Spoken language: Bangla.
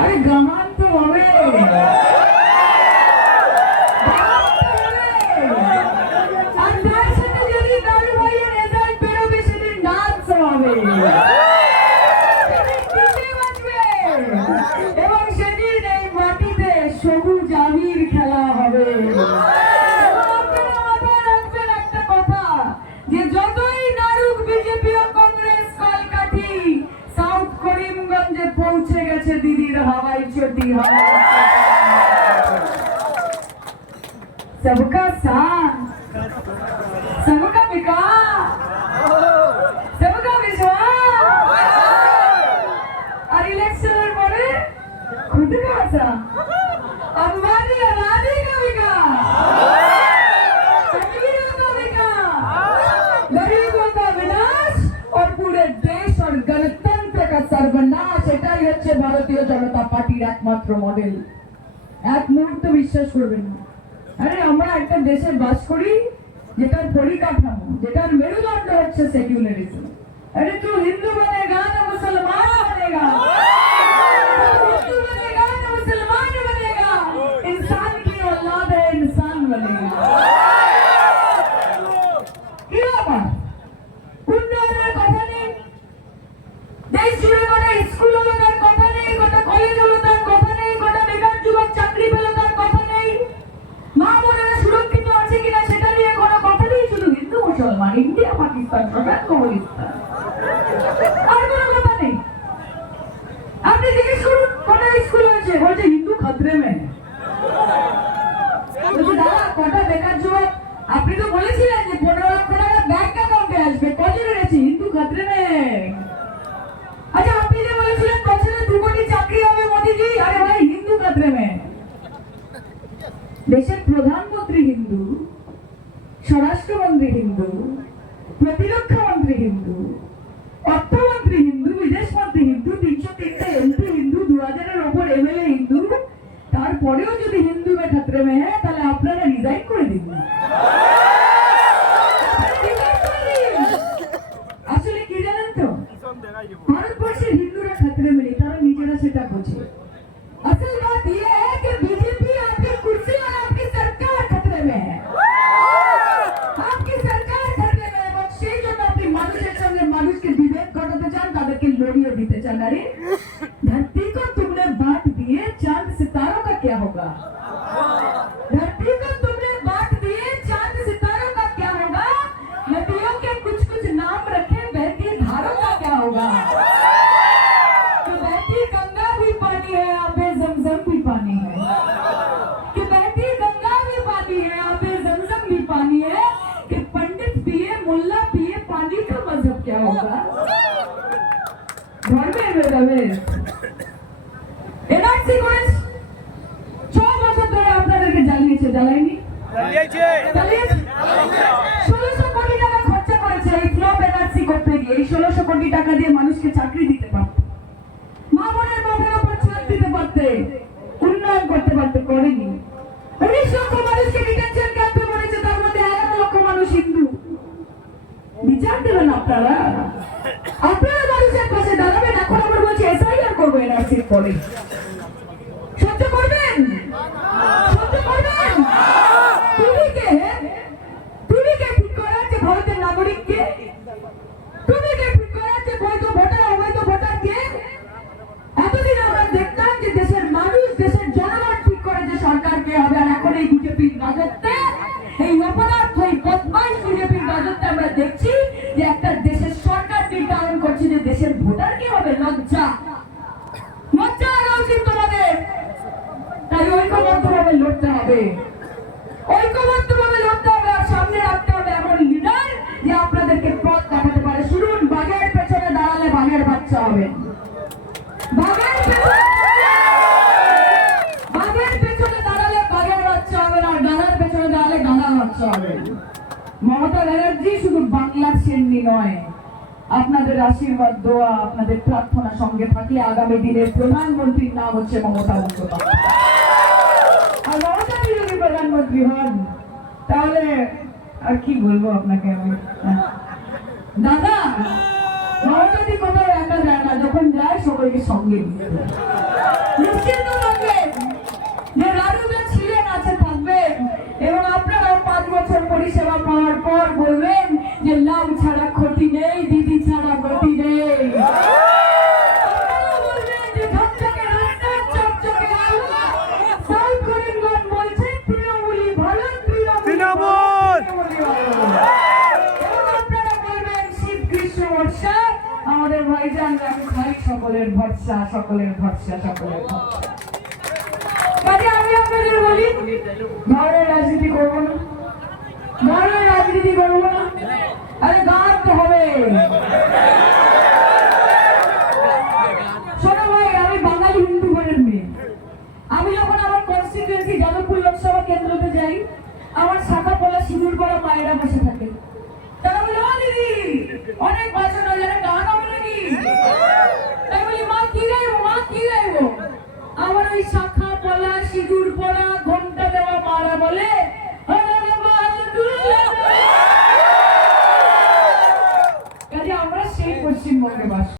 আরে গামান তো হবে, আর তার সাথে যদি দারু ভাইয়ের রেজাল্ট বেরোবে সেদিন ডান্স হবে এবং সেদিন এই মাটিতে সবুজ আবির খেলা হবে। একটা কথা, যে যতই নাড়ুক বিজেপি ও কংগ্রেস কলকাঠি, সাউথ করিমগঞ্জে পৌঁছে গেছে দিদির হাওয়াই চটি। सबका साथ, सबका विकास, सबका विश्वास, और इलेक्शन पड़े खुद का आशा, अंबानी अदानी का विकास, अमीरों का विकास, गरीबों का विनाश और पूरे देश और गणतंत्र का सर्वनाश। এটাই হচ্ছে ভারতীয় জনতা পার্টির একমাত্র মডেল। এক মুহূর্ত বিশ্বাস করবেন না, আরে আমরা একটা দেশে বাস করি যেটার পরিকাঠামো, যেটার মেরুদণ্ড হচ্ছে সেকুলারিজম। अरे तू हिंदू बनेगा ना मुसलमान बनेगा, हिंदू बनेगा ना मुसलमान बनेगा, इंसान की औलाद है इंसान बनेगा। क्या बात, उन्नयনের কথা নেই, দেশ জুড়ে কোনো স্কুল হলো তার কথা নেই, গোটা কলেজ হলো তার কথা নেই, গোটা বেকার যুবক চাকরি পেল তার কথা নেই, মা বোনেরা সুরক্ষিত আছে কিনা সেটা নিয়ে কোনো কথা নেই। শুধু হিন্দু মুসলমান, ইন্ডিয়া পাকিস্তান সবাই কবলিস্তান, আর কোনো কথা নেই। আপনি জিজ্ঞেস করুন কোন স্কুল হয়েছে, বলছে হিন্দু খতরে মে। দাদা কটা বেকার যুবক, আপনি তো বলেছিলেন যে 15 লক্ষ টাকা ব্যাংক অ্যাকাউন্টে আসবে, কজন এনেছি হিন্দু খতরে মে। আচ্ছা আপনি যে বলেছিলেন বছরে 2 কোটি চাকরি হবে মোদিজি, আরে ভাই হিন্দু খতরে মে। দেশের প্রধানমন্ত্রী হিন্দু, স্বরাষ্ট্রমন্ত্রী হিন্দু, প্রতিরক্ষা মন্ত্রী হিন্দু, অর্থমন্ত্রী হিন্দু, বিদেশ মন্ত্রী হিন্দু, 303টা এমপি হিন্দু, 2000-এর ওপর এমএলএ হিন্দু, তারপরেও যদি হিন্দু মে খতরে মে হ্যাঁ, তাহলে আপনারা রিজাইন করে দিন। আসলে কি জানেন তো, ভারতবর্ষের হিন্দুরা খতরে মে নেই, তারা নিজেরা সেটা বোঝে। असल बात यह है कि बीजेपी आपकी कुर्सी और आपकी सरकार खतरे में है, आपकी सरकार खतरे में है। और সেই জন্য আপনি মানুষের সঙ্গে মানুষকে বিভেদ ঘটাতে চান, তাদেরকে লড়িয়ে দিতে চান। अरे धरती को तुमने बांट दिए, चांद सितारों का क्या होगा? धरती को तुमने बांट दिए, चांद सितारों का क्या होगा? नदियों के कुछ कुछ नाम रखे, बहती धारों का क्या होगा? पानी है कि बहती गंगा भी पानी है, आबे जमजम भी पानी है, कि पंडित पिए मुल्ला पिए, पानी का मजहब क्या होगा? घर में रहे एनआरसी করে 6 বছর ধরে আপনাদেরকে জ্বালিয়েছে, জ্বালায়নি? জ্বালিয়েছে। 1600 কোটি টাকা খরচা করেছে এই ফ্লপ এনআরসি করতে গিয়ে। এই 1600 কোটি টাকা দিয়ে মানুষকে চাকরি দিতে পারত, মা বোনের মাথার উপর ছাদ দিতে পারতে, উন্নয়ন করতে পারতে, করেনি। 19 লক্ষ মানুষকে ডিটেনশন ক্যাম্পে পড়েছে, তার মধ্যে 11 লক্ষ মানুষ হিন্দু। বিচার দেবেন আপনারা? আপনারা মানুষের পাশে দাঁড়াবেন? এখন আবার বলছে এসআইআর করবো এনআরসির পরে। সহ্য করবেন? সহ্য করবেন? তুমি কে ঠিক করা যে ভারতের নাগরিককে? তুমি কে ঠিক করা যে বৈধ ভোটার অবৈধ ভোটার কে? এতদিন আমরা দেখতাম যে দেশের মানুষ, দেশের জনগণ ঠিক করে যে সরকার কে হবে, আর এখন এই বিজেপির রাজত্বে, এই অপরাধ, এই বদমাইশ বিজেপির রাজত্বে আমরা দেখছি যে একটা দেশের সরকার নির্ধারণ করছে যে দেশের ভোটার কে হবে। লজ্জা, লজ্জা হওয়া উচিত তোমাদের। তাই ঐক্যবদ্ধভাবে লড়তে হবে, ঐক্যবদ্ধভাবে লড়তে হবে, আর সামনে রাখতে হবে এমন লিডার যে আপনাদেরকে পথ দেখাতে পারে। শুনুন, বাঘের পেছনে দাঁড়ালে বাঘের বাচ্চা হবে, বাঘের পেছনে দাঁড়ালে বাঘের বাচ্চা হবে না, ডানার পেছনে দাঁড়ালে ডানার বাচ্চা হবে। মমতা ব্যানার্জি শুধু বাংলার সেননি নয়, আপনাদের আশীর্বাদ, দোয়া, আপনাদের প্রার্থনা সঙ্গে থাকলে আগামী দিনের প্রধানমন্ত্রীর নাম হচ্ছে মমতা বন্দ্যোপাধ্যায়। আর মমতা যদি প্রধানমন্ত্রী হন তাহলে আর কি বলবো আপনাকে আমি। দাদা মমতাদি কোথাও একা যায় না, যখন যায় সবাইকে সঙ্গে নিয়ে যায়। সকলের ভরসা, সকলের ভরসা, সকলের ভরসা। কাজে আমি আপনাদের বলি, ঘরের রাজনীতি করবো না, ঘরের রাজনীতি করবো না, আরে গান তো হবে। শোনো ভাই, আমি বাঙালি হিন্দু ঘরের মেয়ে। আমি যখন আমার কনস্টিটিউয়েন্সি যাদবপুর লোকসভা কেন্দ্রতে যাই, আমার শাখা পলা সিঁদুর পরা মায়েরা বসে থাকে। তারা বলে, ও দিদি অনেক বয়স হয়ে গেলে গান হবে নাকি? তাই বলি, মা কি গাইবো, মা কি গাইবো? আমার ওই শাখা পলা সিঁদুর পরা ঘন্টা দেওয়া মারা বলে, কাজে আমরা সেই পশ্চিমবঙ্গে বাস